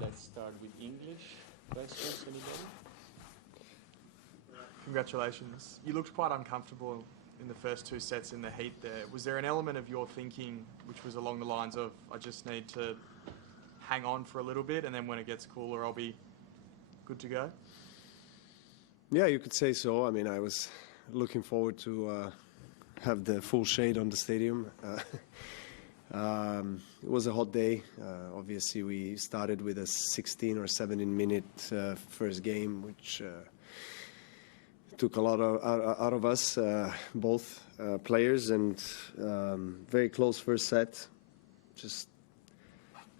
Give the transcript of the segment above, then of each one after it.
Let's start with English questions. Anybody? Congratulations. You looked quite uncomfortable in the first two sets in the heat there. Was there an element of your thinking which was along the lines of, I just need to hang on for a little bit and then when it gets cooler I'll be good to go? Yeah, you could say so. I mean, I was looking forward to have the full shade on the stadium. It was a hot day. Obviously, we started with a 16 or 17-minute first game, which took a lot out of us, both players, and very close first set. Just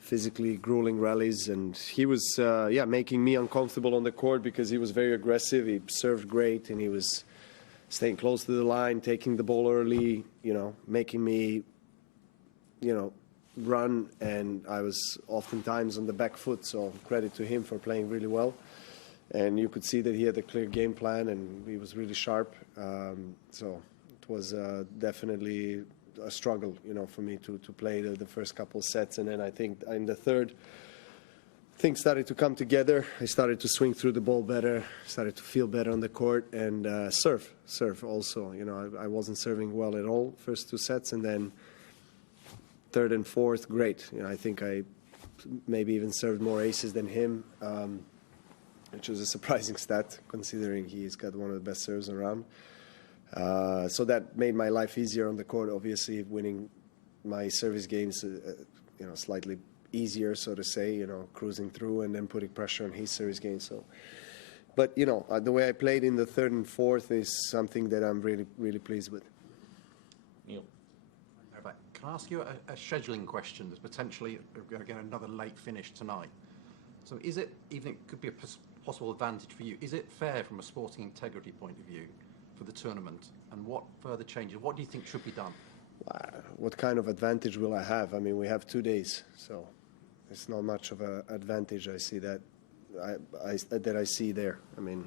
physically grueling rallies, and he was making me uncomfortable on the court because he was very aggressive. He served great, and he was staying close to the line, taking the ball early, making me run, and I was oftentimes on the back foot, so credit to him for playing really well. And you could see that he had a clear game plan, and he was really sharp. So it was definitely a struggle, for me to play the first couple of sets. And then I think in the third, things started to come together. I started to swing through the ball better, started to feel better on the court, and serve also. I wasn't serving well at all first two sets, and then third and fourth, great. I think I maybe even served more aces than him, which was a surprising stat considering he's got one of the best serves around. So that made my life easier on the court. Obviously, winning my service games, slightly easier, so to say. Cruising through and then putting pressure on his service game. So, but the way I played in the third and fourth is something that I'm really, really pleased with. Neil. Can I ask you a scheduling question? There's potentially going to get another late finish tonight. So is it, even it could be a possible advantage for you, is it fair from a sporting integrity point of view for the tournament? And what further changes, what do you think should be done? What kind of advantage will I have? I mean, we have 2 days, so it's not much of an advantage I see that I see there. I mean,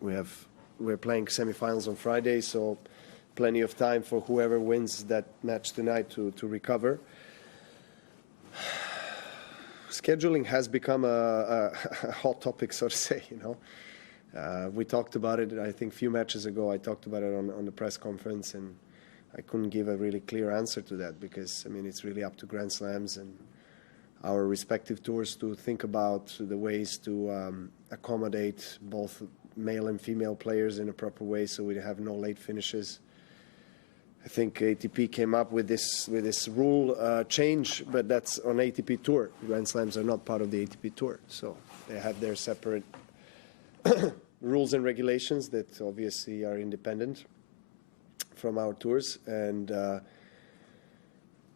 we're playing semifinals on Friday, so plenty of time for whoever wins that match tonight to recover. Scheduling has become a hot topic, so to say. We talked about it, I think, a few matches ago. I talked about it on the press conference, and I couldn't give a really clear answer to that because, I mean, it's really up to Grand Slams and our respective tours to think about the ways to accommodate both male and female players in a proper way so we have no late finishes. I think ATP came up with this rule change, but that's on ATP Tour. Grand Slams are not part of the ATP Tour, so they have their separate rules and regulations that obviously are independent from our tours. And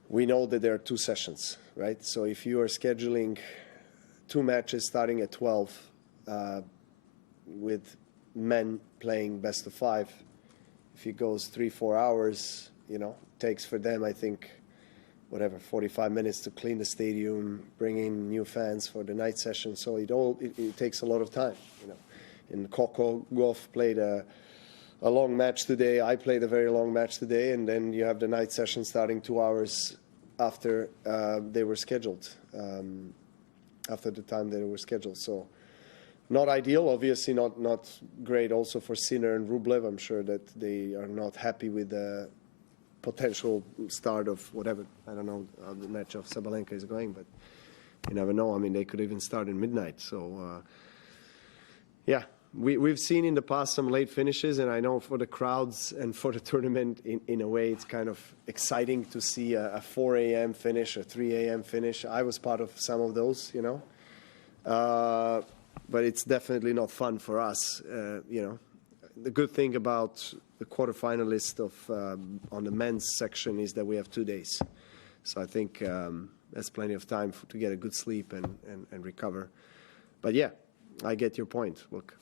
we know that there are 2 sessions, right? So if you are scheduling 2 matches starting at 12 with men playing best of 5, if it goes 3-4 hours, it takes for them, I think, 45 minutes to clean the stadium, bring in new fans for the night session. So it takes a lot of time. And Coco Gauff played a long match today. I played a very long match today, and then you have the night session starting 2 hours after they were scheduled, after the time they were scheduled. So not ideal, obviously not great also for Sinner and Rublev. I'm sure that they are not happy with the potential start of whatever. I don't know how the match of Sabalenka is going, but you never know. I mean, they could even start in midnight. So, we've seen in the past some late finishes, and I know for the crowds and for the tournament, in a way, it's kind of exciting to see a 4 a.m. finish, a 3 a.m. finish. I was part of some of those, but it's definitely not fun for us. The good thing about the quarterfinalist on the men's section is that we have 2 days. So I think that's plenty of time to get a good sleep and recover. But yeah, I get your point. Look,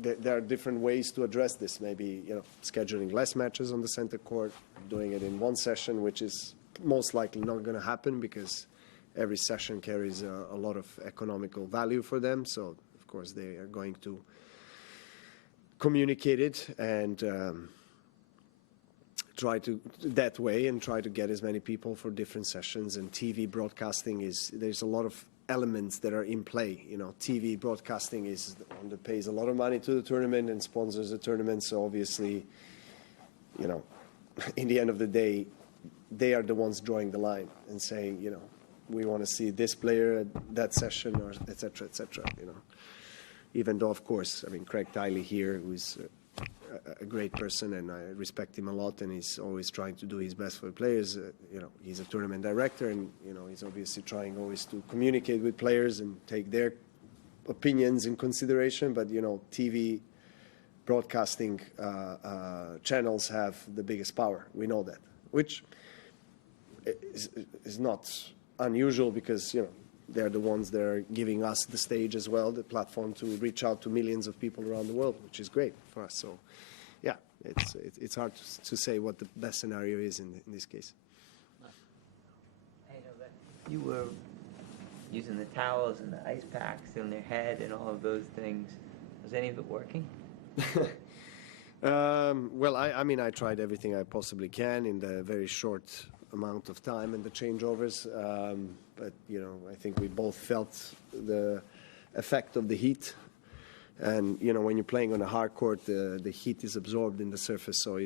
there are different ways to address this. Maybe scheduling less matches on the center court, doing it in one session, which is most likely not going to happen because every session carries a lot of economical value for them. So of course they are going to communicate it and try to that way and try to get as many people for different sessions. And TV broadcasting there's a lot of elements that are in play. TV broadcasting is the one that pays a lot of money to the tournament and sponsors the tournament. So obviously, in the end of the day, they are the ones drawing the line and saying, we want to see this player at that session, or et cetera, et cetera. Even though, of course, Craig Tiley here, who's a great person, and I respect him a lot, and he's always trying to do his best for the players. He's a tournament director, and he's obviously trying always to communicate with players and take their opinions in consideration. But TV broadcasting channels have the biggest power. We know that, which is not unusual because they're the ones that are giving us the stage as well, the platform to reach out to millions of people around the world, which is great for us. So, yeah, it's hard to say what the best scenario is in this case. Hey, Novak, you were using the towels and the ice packs on their head and all of those things. Was any of it working? Well, I tried everything I possibly can in the very short amount of time and the changeovers. But, I think we both felt the effect of the heat. And, when you're playing on a hard court, the heat is absorbed in the surface. So,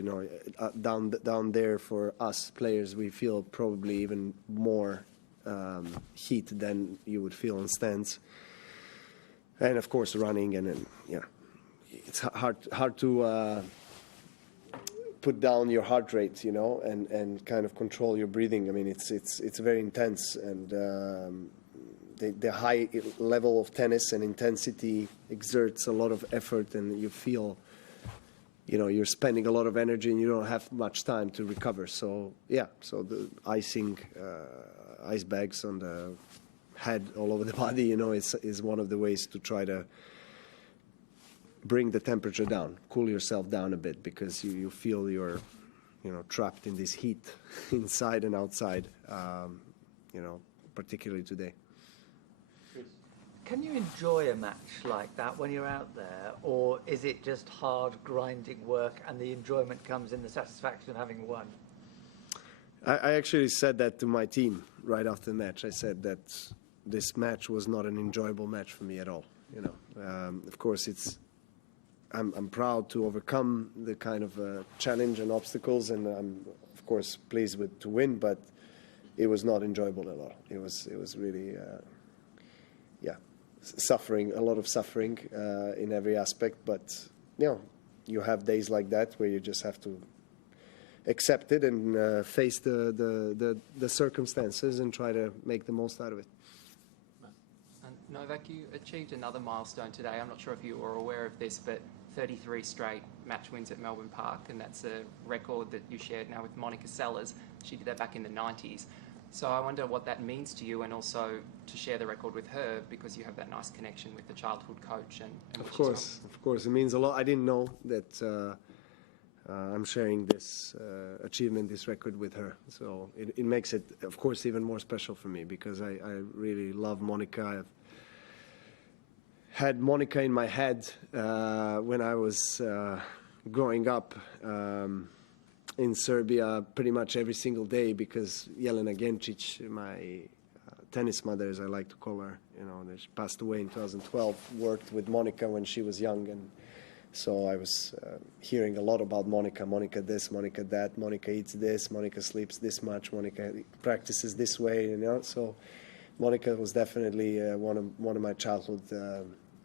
down there for us players, we feel probably even more heat than you would feel on stands. And, of course, running and it's hard to put down your heart rate, and kind of control your breathing. It's very intense, and the high level of tennis and intensity exerts a lot of effort, and you feel, you're spending a lot of energy and you don't have much time to recover. So so the icing, ice bags on the head all over the body, is one of the ways to try to bring the temperature down, cool yourself down a bit, because you feel you're, trapped in this heat inside and outside, particularly today. Can you enjoy a match like that when you're out there, or is it just hard, grinding work and the enjoyment comes in the satisfaction of having won? I actually said that to my team right after the match. I said that this match was not an enjoyable match for me at all. Of course, I'm proud to overcome the kind of challenge and obstacles, and I'm of course pleased to win, but it was not enjoyable at all. It was really suffering, a lot of suffering in every aspect. But you have days like that where you just have to accept it and face the circumstances and try to make the most out of it. And Novak, you achieved another milestone today. I'm not sure if you were aware of this, but 33 straight match wins at Melbourne Park, and that's a record that you shared now with Monica Seles. She did that back in the 90s. So I wonder what that means to you, and also to share the record with her, because you have that nice connection with the childhood coach. And of course, it means a lot. I didn't know that I'm sharing this achievement, this record with her. So it makes it, of course, even more special for me, because I really love Monica. I've had Monica in my head when I was growing up in Serbia pretty much every single day, because Jelena Gencic, my tennis mother, as I like to call her, she passed away in 2012, worked with Monica when she was young, and so I was hearing a lot about Monica. Monica this, Monica that, Monica eats this, Monica sleeps this much, Monica practices this way, so Monica was definitely one of my childhood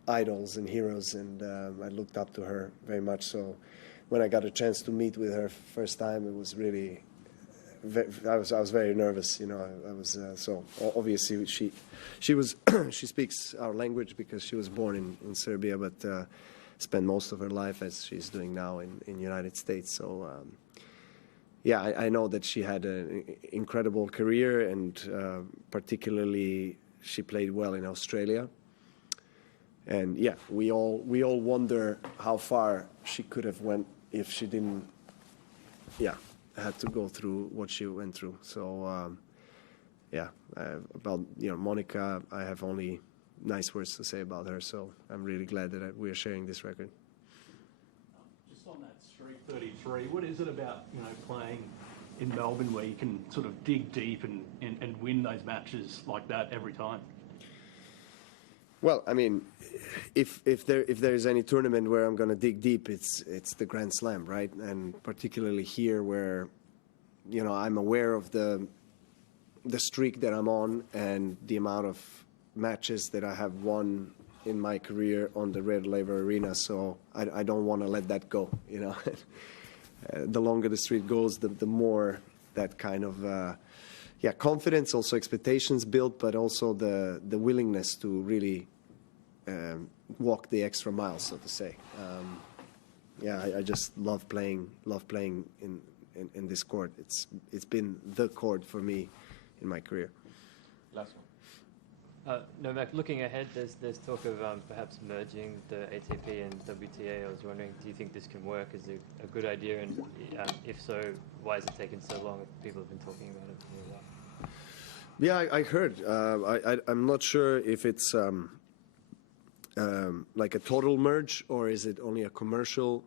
idols and heroes, and I looked up to her very much. So when I got a chance to meet with her first time, it was really, I was very nervous. I was so obviously she was she speaks our language because she was born in Serbia, but spent most of her life, as she's doing now, in United States. So I know that she had an incredible career, and particularly she played well in Australia. And we all wonder how far she could have went if she didn't had to go through what she went through. So about Monica, I have only nice words to say about her. So I'm really glad that we are sharing this record. Just on that streak, 33. What is it about, playing in Melbourne where you can sort of dig deep and win those matches like that every time? Well, I mean, if there is any tournament where I'm going to dig deep, it's the Grand Slam, right? And particularly here, where I'm aware of the streak that I'm on and the amount of matches that I have won in my career on the Red Lever Arena. So I don't want to let that go. The longer the streak goes, the more that kind of confidence, also expectations built, but also the willingness to really walk the extra mile, so to say. I just love playing in this court. It's been the court for me in my career. Last one. Novak, looking ahead, there's talk of perhaps merging the ATP and WTA. I was wondering, do you think this can work? Is it a good idea? And if so, why has it taken so long? People have been talking about it for a while. Yeah, I heard. I'm not sure if it's like a total merge or is it only a commercial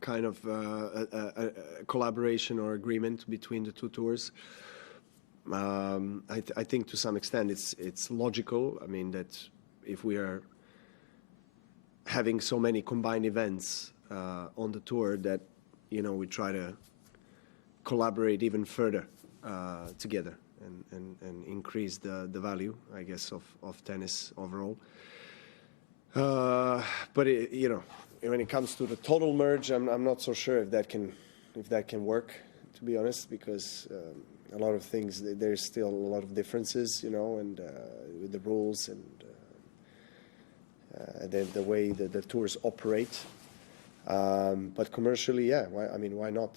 kind of a collaboration or agreement between the two tours. I think to some extent it's logical. I mean, that if we are having so many combined events on the tour, that we try to collaborate even further together and increase the value, I guess, of tennis overall. But when it comes to the total merge, I'm not so sure if that can work, to be honest, because a lot of things, there's still a lot of differences, and with the rules and the way the tours operate. But commercially, yeah, why not?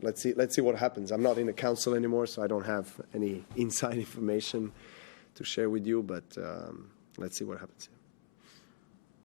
Let's see what happens. I'm not in the council anymore, so I don't have any inside information to share with you. But let's see what happens.